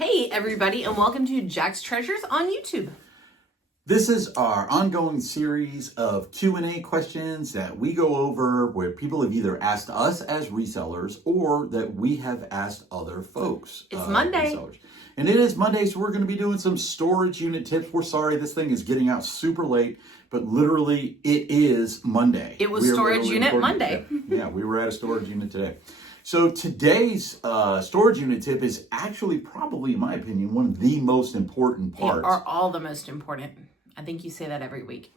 Hey everybody, and welcome to Jack's Treasures on YouTube. This is our ongoing series of Q&A questions that we go over where people have either asked us as resellers or that we have asked other folks. It's Monday. Resellers. And it is Monday, so we're going to be doing some storage unit tips. We're sorry this thing is getting out super late, but literally it is Monday. It was Storage Unit Monday. Yeah, we were at a storage unit today. So today's storage unit tip is actually probably, in my opinion, one of the most important parts. They are all the most important. I think you say that every week.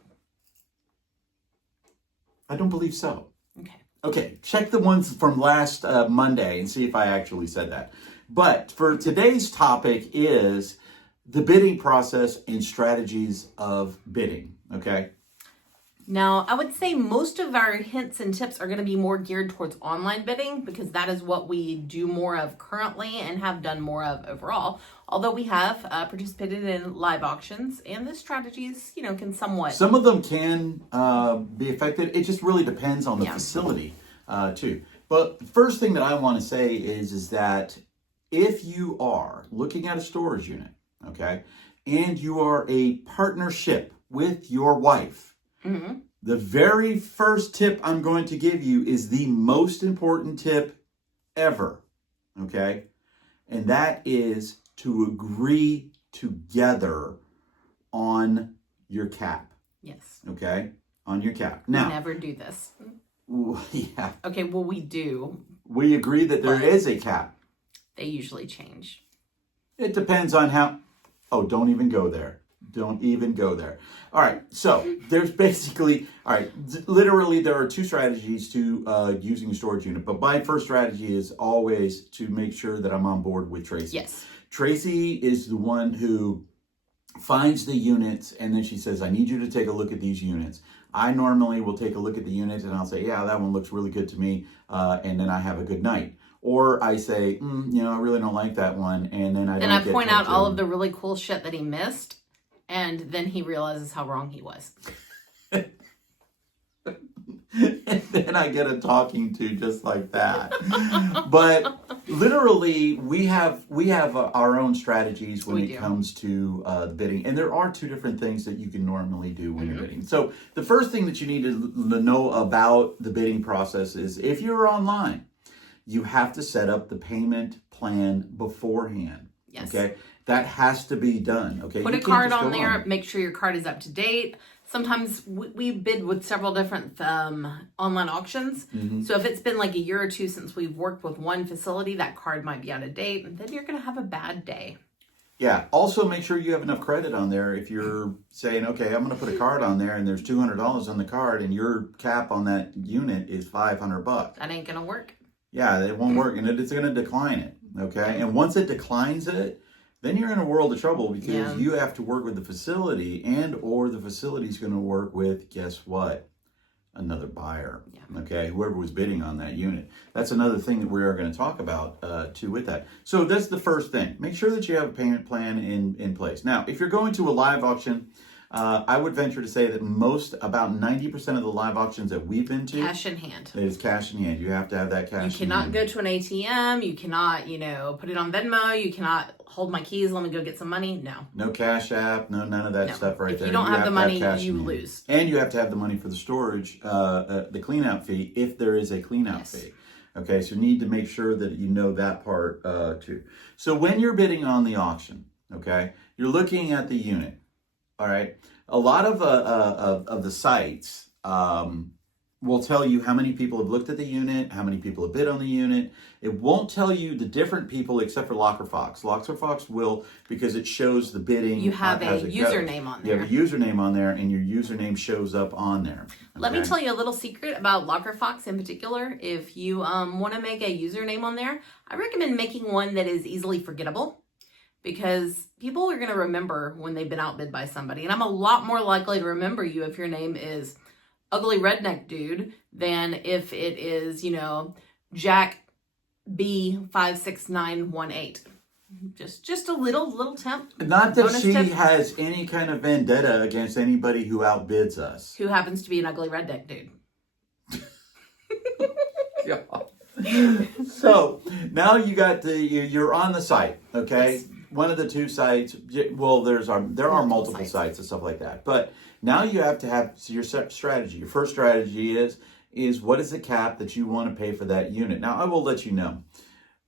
I don't believe so. Okay. Okay, check the ones from last Monday and see if I actually said that. But for today's topic is the bidding process and strategies of bidding, okay? Now, I would say most of our hints and tips are going to be more geared towards online bidding because that is what we do more of currently and have done more of overall. Although we have participated in live auctions, and the strategies, can somewhat... Some of them can be affected. It just really depends on the facility, too. But the first thing that I want to say is that if you are looking at a storage unit, okay, and you are a partnership with your wife, mm-hmm. The very first tip I'm going to give you is the most important tip ever, okay? And that is to agree together on your cap. Yes. Okay? On your cap. Now, we never do this. Yeah. Okay, well, we do. We agree that there is a cap. They usually change. It depends on how... Oh, don't even go there. Don't even go there. All right, so there's basically, literally there are two strategies to using a storage unit. But my first strategy is always to make sure that I'm on board with Tracy. Yes. Tracy is the one who finds the units, and then she says, I need you to take a look at these units. I normally will take a look at the units, and I'll say, yeah, that one looks really good to me, and then I have a good night. Or I say, I really don't like that one, and then I don't And I point out all of the really cool shit that he missed. And then he realizes how wrong he was. And then I get a talking to just like that. But literally, we have our own strategies when it comes to the bidding. And there are two different things that you can normally do when you're bidding. So the first thing that you need to know about the bidding process is if you're online, you have to set up the payment plan beforehand. Yes. Okay. That has to be done, okay? Put a card on there. Make sure your card is up to date. Sometimes we bid with several different online auctions. Mm-hmm. So if it's been like a year or two since we've worked with one facility, that card might be out of date. And then you're going to have a bad day. Yeah. Also, make sure you have enough credit on there. If you're saying, okay, I'm going to put a card on there and there's $200 on the card and your cap on that unit is $500. That ain't going to work. Yeah, it won't work. And it's going to decline it, okay? And once it declines it, then you're in a world of trouble because you have to work with the facility and or the facility's going to work with, guess what? Another buyer, okay? Whoever was bidding on that unit. That's another thing that we are going to talk about too with that. So that's the first thing. Make sure that you have a payment plan in place. Now, if you're going to a live auction, I would venture to say that about 90% of the live auctions that we've been to... Cash in hand. It is cash in hand. You have to have that cash in hand. You cannot go to an ATM. You cannot, put it on Venmo. You cannot hold my keys. Let me go get some money. No. No Cash App. No, none of that stuff right there. If you don't have the money, you lose. And you have to have the money for the storage, the clean-out fee, if there is a clean-out fee. Okay, so you need to make sure that you know that part too. So when you're bidding on the auction, okay, you're looking at the unit. All right. A lot of the sites will tell you how many people have looked at the unit, how many people have bid on the unit. It won't tell you the different people except for Locker Fox. Locker Fox will, because it shows the bidding. You have a username on there. You have a username on there, and your username shows up on there. Okay? Let me tell you a little secret about Locker Fox in particular. If you want to make a username on there, I recommend making one that is easily forgettable. Because people are going to remember when they've been outbid by somebody. And I'm a lot more likely to remember you if your name is Ugly Redneck Dude than if it is, Jack B56918. Just a little temp. Not that she has any kind of vendetta against anybody who outbids us. Who happens to be an ugly redneck dude. So now you got you're on the site, okay? Yes. one of the two sites. Well, there are multiple sites and stuff like that. But now you have to have your strategy. Your first strategy is what is the cap that you want to pay for that unit. Now, I will let you know.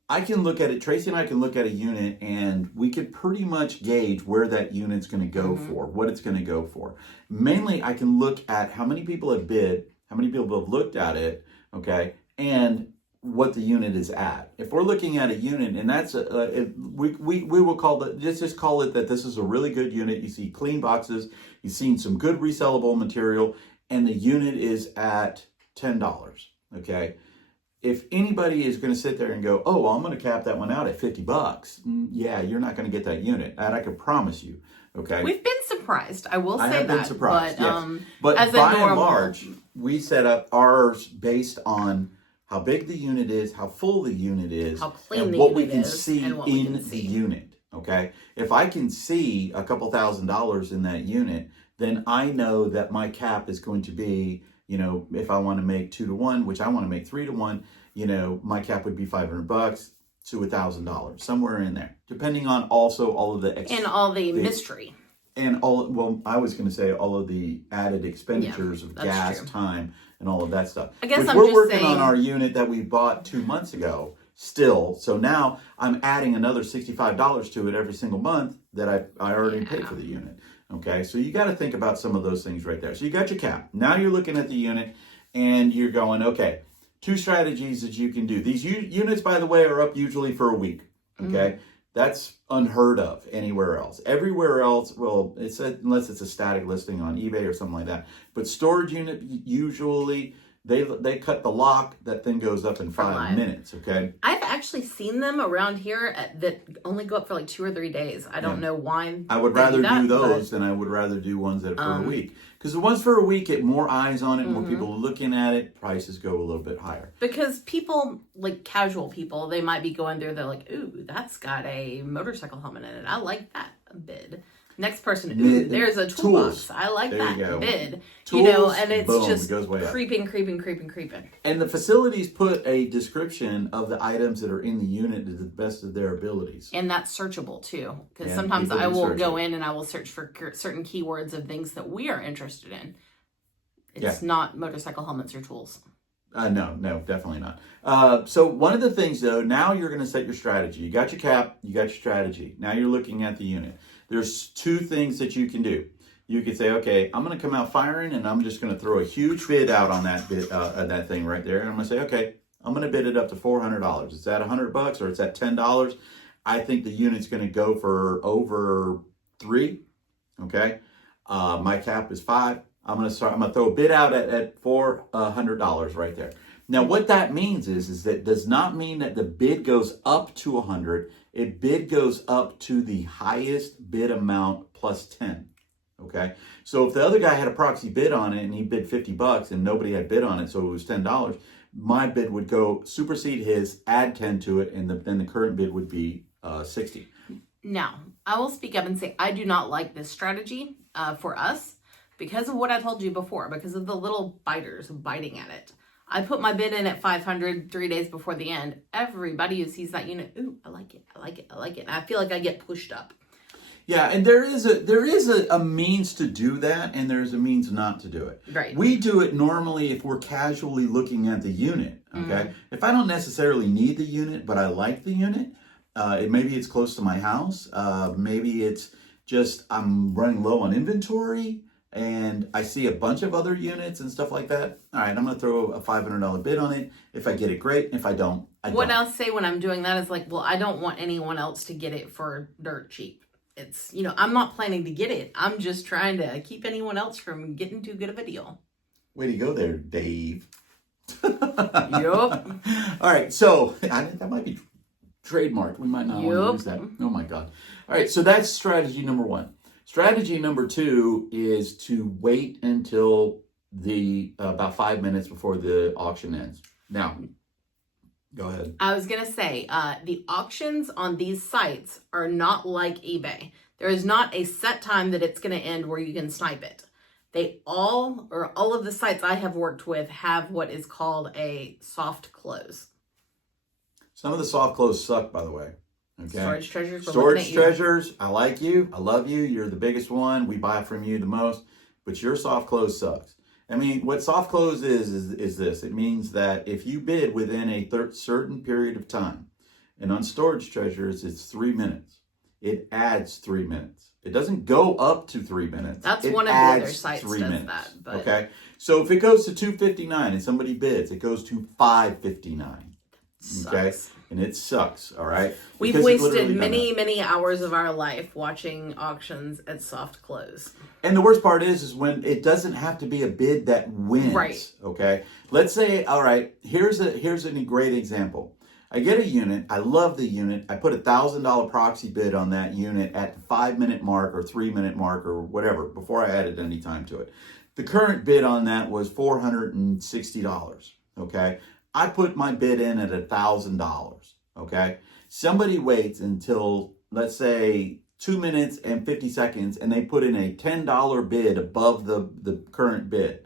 I can look at it, Tracy and I can look at a unit and we could pretty much gauge where that unit's going to go for, what it's going to go for. Mainly, I can look at how many people have bid, how many people have looked at it, okay, and what the unit is at. If we're looking at a unit, and that's, we will call it, just call it that this is a really good unit. You see clean boxes, you've seen some good resellable material, and the unit is at $10, okay? If anybody is going to sit there and go, oh, well, I'm going to cap that one out at $50, yeah, you're not going to get that unit. And I can promise you, okay? We've been surprised. I will say that. I have been surprised, but, yes. But as by a normal, and large, we set up ours based on how big the unit is, how full the unit is, how clean and the what we unit can is, see and what we in can the see. unit, okay? If I can see a couple $1,000s in that unit, then I know that my cap is going to be, you know, if I want to make 2 to 1, which I want to make 3 to 1, you know, my cap would be $500 to $1,000, somewhere in there, depending on also all of the and all the mystery. And all, well, I was going to say all of the added expenditures of gas, true. Time, and all of that stuff. I guess Which I'm we're just working saying, on our unit that we bought 2 months ago still. So now I'm adding another $65 to it every single month that I already paid for the unit. Okay, so you got to think about some of those things right there. So you got your cap. Now you're looking at the unit and you're going, okay, 2 strategies that you can do. These units, by the way, are up usually for a week. Okay. That's unheard of anywhere else. Everywhere else, well, unless it's a static listing on eBay or something like that. But storage unit, usually they cut the lock. That thing goes up in 5 minutes. Okay. I've actually seen them around here that only go up for like 2 or 3 days. I don't know why. I would rather do those than I would rather do ones that are for a week. Because the ones for a week get more eyes on it, more people looking at it, prices go a little bit higher. Because people, like casual people, they might be going there, they're like, ooh, that's got a motorcycle helmet in it. I like that bid. Next person, ooh, there's a toolbox. I like that bid. Tools, you know, and it's just creeping. And the facilities put a description of the items that are in the unit to the best of their abilities. And that's searchable too. Because sometimes I will go in and I will search for certain keywords of things that we are interested in. It's not motorcycle helmets or tools. No, definitely not. So one of the things though, now you're going to set your strategy. You got your cap, you got your strategy. Now you're looking at the unit. There's 2 things that you can do. You could say, okay, I'm going to come out firing and I'm just going to throw a huge bid out on that bid, that thing right there. And I'm going to say, okay, I'm going to bid it up to $400. It's at $100 or it's at $10. I think the unit's going to go for over 3. Okay. My cap is 5. I'm going to throw a bid out at $400 right there. Now, what that means is that does not mean that the bid goes up to 100. It bid goes up to the highest bid amount plus 10. Okay. So if the other guy had a proxy bid on it and he bid $50 and nobody had bid on it, so it was $10, my bid would go supersede his, add 10 to it, and then the current bid would be 60. Now, I will speak up and say I do not like this strategy for us because of what I told you before, because of the little biters biting at it. I put my bid in at 500 3 days before the end. Everybody who sees that unit, ooh, I like it. And I feel like I get pushed up. Yeah, and there is a means to do that, and there's a means not to do it. Right. We do it normally if we're casually looking at the unit. Okay. If I don't necessarily need the unit, but I like the unit, maybe it's close to my house. Maybe it's just I'm running low on inventory. And I see a bunch of other units and stuff like that. All right, I'm going to throw a $500 bid on it. If I get it, great. If I don't, I don't. What I'll say when I'm doing that is like, well, I don't want anyone else to get it for dirt cheap. It's, you know, I'm not planning to get it. I'm just trying to keep anyone else from getting too good of a deal. Way to go there, Dave. Yup. All right, so that might be trademarked. We might not want to use that. Oh, my God. All right, so that's strategy number 1. Strategy number 2 is to wait until about 5 minutes before the auction ends. Now, go ahead. I was going to say, the auctions on these sites are not like eBay. There is not a set time that it's going to end where you can snipe it. All of the sites I have worked with have what is called a soft close. Some of the soft close suck, by the way. Okay. Storage treasures. Storage treasures. I like you. I love you. You're the biggest one. We buy from you the most. But your soft close sucks. I mean, what soft close is this. It means that if you bid within a certain period of time, and on storage treasures, it's 3 minutes. It adds 3 minutes. It doesn't go up to 3 minutes. That's it one of the other sites does that. But... Okay. So if it goes to $2.59 and somebody bids, it goes to $5.59. Okay. And it sucks. All right. We've wasted many hours of our life watching auctions at soft close. And the worst part is when it doesn't have to be a bid that wins. Right. Okay. Let's say, all right, here's a great example. I get a unit. I love the unit. I put $1,000 proxy bid on that unit at the 5-minute mark or 3-minute mark or whatever before I added any time to it. The current bid on that was $460. Okay. I put my bid in at $1,000. Okay. Somebody waits until, let's say, 2 minutes and 50 seconds, and they put in a $10 bid above the current bid.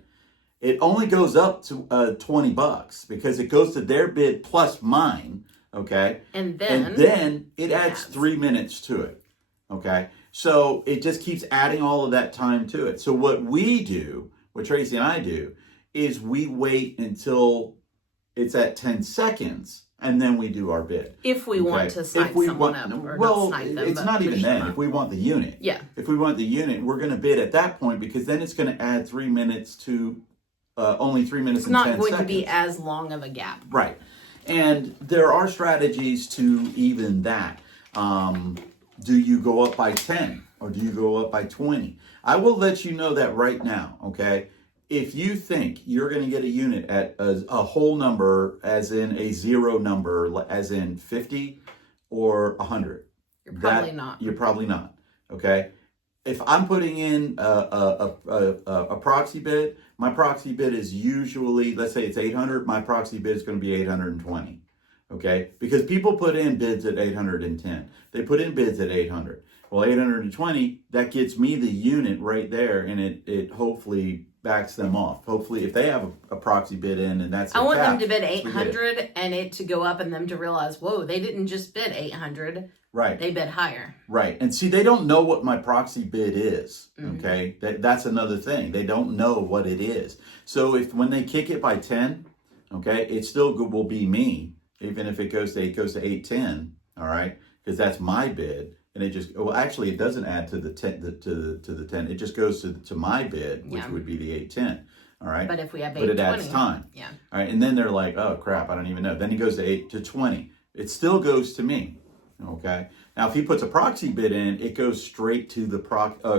It only goes up to $20 because it goes to their bid plus mine, okay? And then it adds 3 minutes to it, okay? So it just keeps adding all of that time to it. So what we do, what Tracy and I do, is we wait until it's at 10 seconds, and then we do our bid. If we want to sign someone up. Or well, not sign them, it's not even then. If we want the unit. Yeah. If we want the unit, we're going to bid at that point because then it's going to add 3 minutes to only 3 minutes and 10 seconds. It's not going to be as long of a gap. Right. And there are strategies to even that. Do you go up by 10 or do you go up by 20? I will let you know that right now, okay? If you think you're going to get a unit at a whole number, as in a zero number, as in 50 or 100, you're probably not. You're probably not, okay? If I'm putting in a proxy bid, my proxy bid is usually, let's say it's 800, my proxy bid is going to be 820, okay? Because people put in bids at 810. They put in bids at 800. Well, 820, that gets me the unit right there, and it hopefully backs them off. Hopefully, if they have a proxy bid in, and that's I want them to bid 800 and it to go up and them to realize, whoa, they didn't just bid 800. Right. They bid higher. Right. And see, they don't know what my proxy bid is. Okay. That's another thing. They don't know what it is. So when they kick it by 10, okay, it still will be me, even if it goes to 810. All right. Because that's my bid. And it just, well, actually, it doesn't add to the 10, to the 10. It just goes to my bid, which would be the 810. All right. But if we have 820. But it adds time. Yeah. All right. And then they're like, oh, crap, I don't even know. Then it goes to 20. It still goes to me. Okay. Now, if he puts a proxy bid in, it goes straight to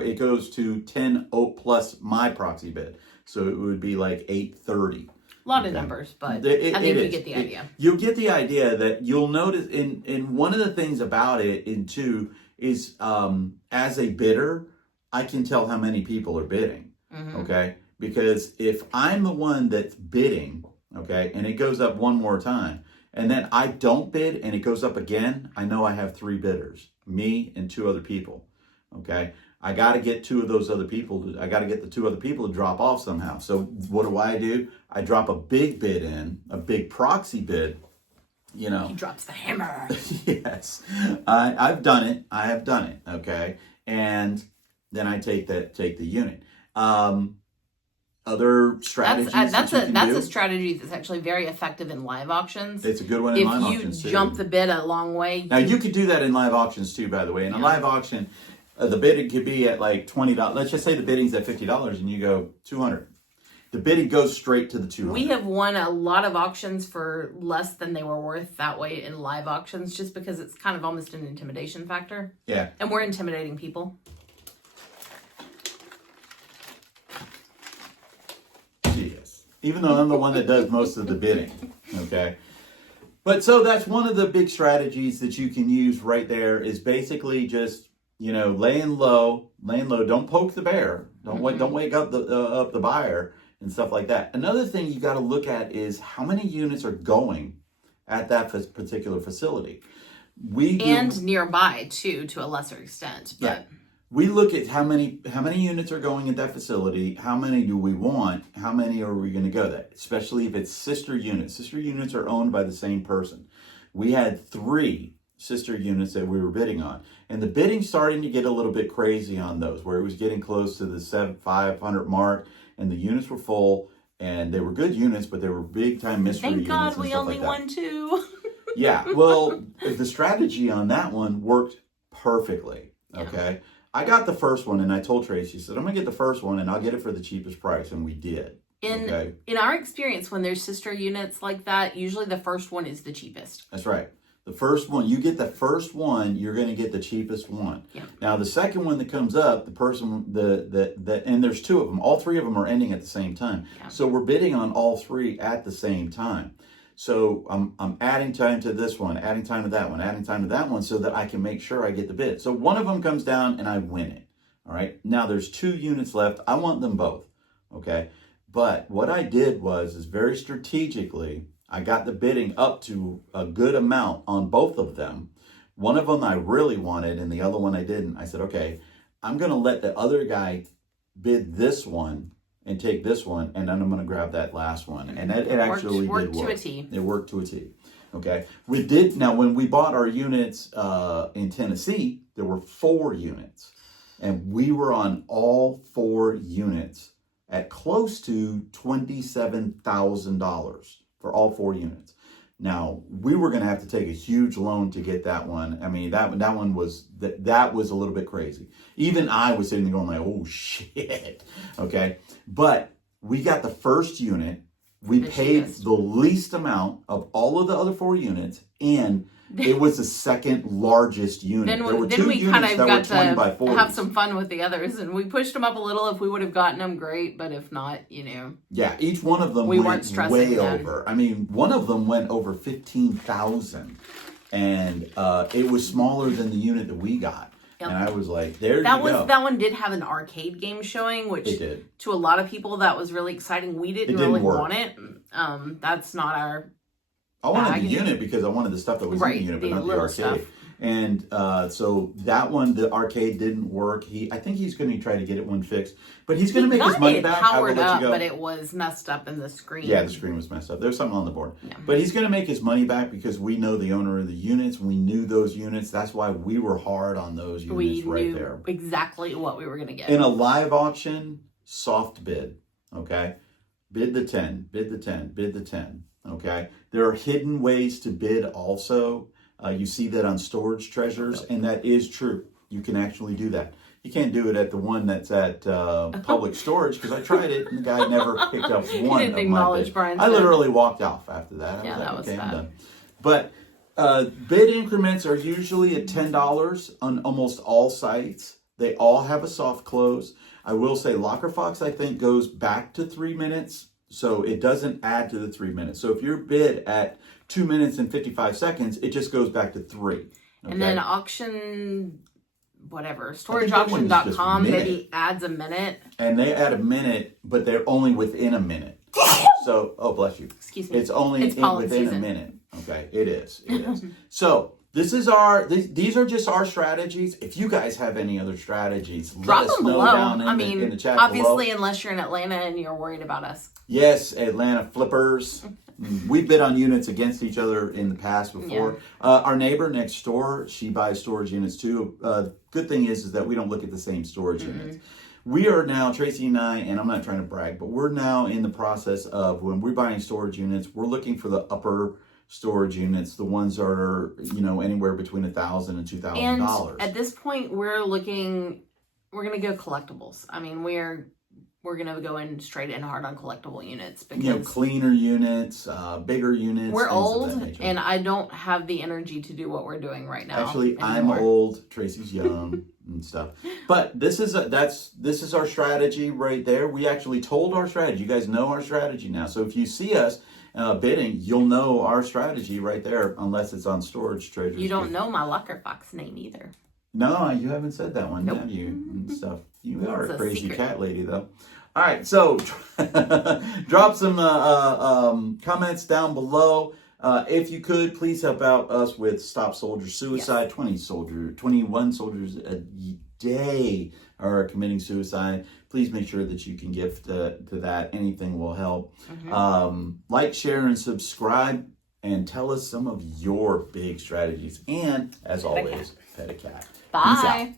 it goes to 10 plus my proxy bid. So it would be like 830. A lot of numbers, but I think you get the idea. You'll get the idea that you'll notice in one of the things about it is as a bidder, I can tell how many people are bidding. Okay. Because if I'm the one that's bidding, okay, and it goes up one more time, and then I don't bid and it goes up again, I know I have 3 bidders, me and 2 other people. Okay. I got to get 2 of those other people. I got to get the 2 other people to drop off somehow. So what do? I drop a big bid in, a big proxy bid, you know. He drops the hammer. Yes. I've done it. I have done it. Okay. And then I take the unit. Other strategies that's a strategy that's actually very effective in live auctions. It's a good one in live auctions If too. you jump the bid a long way. Now you could do that in live auctions too, by the way. In a live auction, the bidding could be at like $20. Let's just say the bidding's at $50 and you go $200. The bidding goes straight to the $200. We have won a lot of auctions for less than they were worth that way in live auctions, just because it's kind of almost an intimidation factor. Yeah. And we're intimidating people. Yes. Even though I'm the one that does most of the bidding. Okay. But so that's one of the big strategies that you can use right there is basically just, you know, laying low. Don't poke the bear. Don't wake up the buyer and stuff like that. Another thing you got to look at is how many units are going at that particular facility. And nearby too, to a lesser extent. But. Yeah. We look at how many units are going at that facility. How many do we want? How many are we going to go there? Especially if it's sister units. Sister units are owned by the same person. We had 3 sister units that we were bidding on. And the bidding starting to get a little bit crazy on those, where it was getting close to the 500 mark, and the units were full, and they were good units, but they were big time mystery Thank units. God and we stuff only like that. won 2. Yeah, well, the strategy on that one worked perfectly. Yeah. Okay, I got the first one, and I told Tracy, I said, I'm gonna get the first one, and I'll get it for the cheapest price, and we did. In our experience, when there's sister units like that, usually the first one is the cheapest. That's right. The first one, you get the first one, you're going to get the cheapest one. Yeah. Now, the second one that comes up, the person, and there's 2 of them. All 3 of them are ending at the same time. Yeah. So we're bidding on all 3 at the same time. So I'm adding time to this one, adding time to that one, adding time to that one, so that I can make sure I get the bid. So one of them comes down and I win it. All right. Now there's 2 units left. I want them both. Okay. But what I did is very strategically, I got the bidding up to a good amount on both of them. One of them I really wanted, and the other one I didn't. I said, okay, I'm going to let the other guy bid this one and take this one, and then I'm going to grab that last one. And it actually worked did work. To a T. It worked to a T. Okay. We did. Now, when we bought our units in Tennessee, there were 4 units, and we were on all 4 units at close to $27,000 for all 4 units. Now, we were going to have to take a huge loan to get that one. I mean, that one was that was a little bit crazy. Even I was sitting there going like, "Oh shit." Okay? But we got the first unit. We paid the least amount of all of the other 4 units, and it was the second largest unit. There were then 2 we units kind of that got were 20 by 40. to have some fun with the others, and we pushed them up a little. If we would have gotten them, great. But if not, Yeah, each one of them we went weren't stressing way then. over. I mean, one of them went over 15,000, and it was smaller than the unit that we got. Yep. And I was like, "There you go." That one did have an arcade game showing, which it did. To a lot of people that was really exciting. We didn't really want it. That's not our. I wanted the unit because I wanted the stuff that was in the unit, but not the arcade. Stuff. And so that one, the arcade didn't work. I think he's going to try to get it one fixed, but he's going to make his money back. Powered up, but it was messed up in the screen. Yeah, the screen was messed up. There was something on the board. Yeah. But he's going to make his money back because we know the owner of the units. We knew those units. That's why we were hard on those units right there. Exactly what we were going to get. In a live auction, soft bid. Okay, bid the 10, bid the 10, bid the 10. Okay, there are hidden ways to bid also. You see that on Storage Treasures, and that is true. You can actually do that. You can't do it at the one that's at public storage, because I tried it and the guy never picked up one of my bids. I literally walked off after that. I was like, okay, I'm done. But bid increments are usually at $10 on almost all sites. They all have a soft close. I will say Locker Fox, I think, goes back to 3 minutes. So it doesn't add to the 3 minutes. So if you're bid at 2 minutes and 55 seconds, it just goes back to 3. Okay? And then storageauction.com maybe adds a minute. And they add a minute, but they're only within a minute. So, oh, bless you. Excuse me. It's only within a minute. Okay, it is. It is. So these are just our strategies. If you guys have any other strategies, drop them below. Down in the chat obviously, below. Unless you're in Atlanta and you're worried about us. Yes, Atlanta flippers. We bid on units against each other in the past before. Yeah. Our neighbor next door, she buys storage units too. Good thing is that we don't look at the same storage units. We are now, Tracy and I'm not trying to brag, but we're now in the process of, when we're buying storage units, we're looking for the upper storage units, the ones that are, anywhere between $1,000 and $2,000. And at this point, we're going to go collectibles. I mean, we're going to go in straight in hard on collectible units because cleaner units, bigger units. We're old, and I don't have the energy to do what we're doing right now. Actually, anymore. I'm old. Tracy's young and stuff. But this is our strategy right there. We actually told our strategy. You guys know our strategy now. So if you see us bidding, you'll know our strategy right there, unless it's on Storage Treasures. You don't know my Locker Fox name either. No, you haven't said that one, have you? And stuff. You are a crazy secret. Cat lady, though. All right, so drop some comments down below. If you could, please help out us with Stop Soldier Suicide. Yes. 21 soldiers a day are committing suicide. Please make sure that you can give to that. Anything will help. Like, share, and subscribe. and tell us some of your big strategies. And as always, pet a cat. Peace out. Bye.